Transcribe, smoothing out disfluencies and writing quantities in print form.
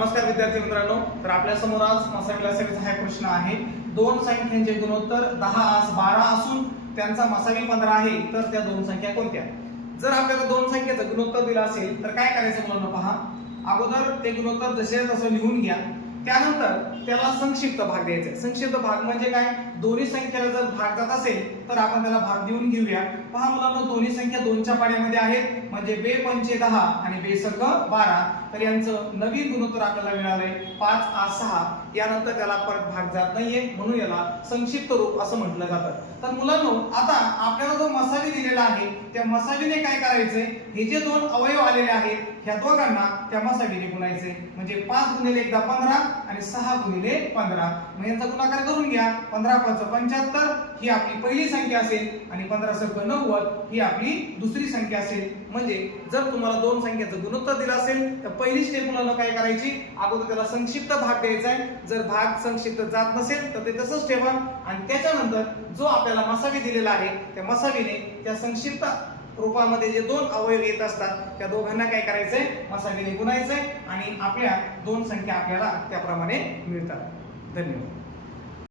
नमस्कार विद्यार्थी मित्रांनो, तर आपल्या समोर आज मसावी लसावीचा हा प्रश्न आहे। दोन संख्यांचे गुणोत्तर 10:12 असून त्यांचा मसावी 15 आहे, तर त्या दोन संख्या कोणत्या? जर आपल्याला दोन संख्येचं गुणोत्तर दिलं असेल तर काय करायचं मुलांनो पहा, अगोदर ते गुणोत्तर जसे तसं लिहून घ्या, त्यानंतर त्याला संक्षिप्त भाग द्यायचा। संक्षिप्त भाग म्हणजे काय? दोन्ही संख्येला जर भाग जात असेल तर आपण त्याला भाग देऊन घेऊया। पहा मुलांनो, दोन्ही संख्या 2च्या पाड्यामध्ये आहेत, म्हणजे बे पंचे 10 आणि बे सक 12, तर यांचं नवीन गुणोत्तर आपल्याला मिळालंय 5:6। यानंतर त्याला परत भाग जात नाहीये, म्हणून याला संक्षिप्त रूप असं म्हटलं जातं। तर मुलांनो, आता आपल्याला जो मसावी दिलेला आहे त्या मसावीने काय करायचंय, हे जे दोन अवयव आलेले आहेत ह्या दोघांना त्या मसावीने गुणायचे, म्हणजे 5 गुणिले 1 15 आणि 6 गुणिले 15। मग यांचा गुणाकार करून घ्या, 15 5 75 ही आपली पहिली संख्या असेल आणि 15 सक 90 ही आपली दुसरी संख्या असेल। म्हणजे जर तुम्हाला दोन संख्याचं गुणोत्तर दिलं असेल तर पहिली स्टेप मुलांना काय करायची, अगोदर त्याला संक्षिप्त भाग द्यायचा आहे। जर भाग संक्षिप्त जात नसेल तर ते तसंच ठेवा आणि त्याच्यानंतर जो आपल्याला मसावी दिलेला आहे त्या मसावीने त्या संक्षिप्त रूपामध्ये जे दोन अवयव येत असतात त्या दोघांना काय करायचंय, मसावीने गुणायचंय आणि आपल्या दोन संख्या आपल्याला त्याप्रमाणे मिळतात। धन्यवाद।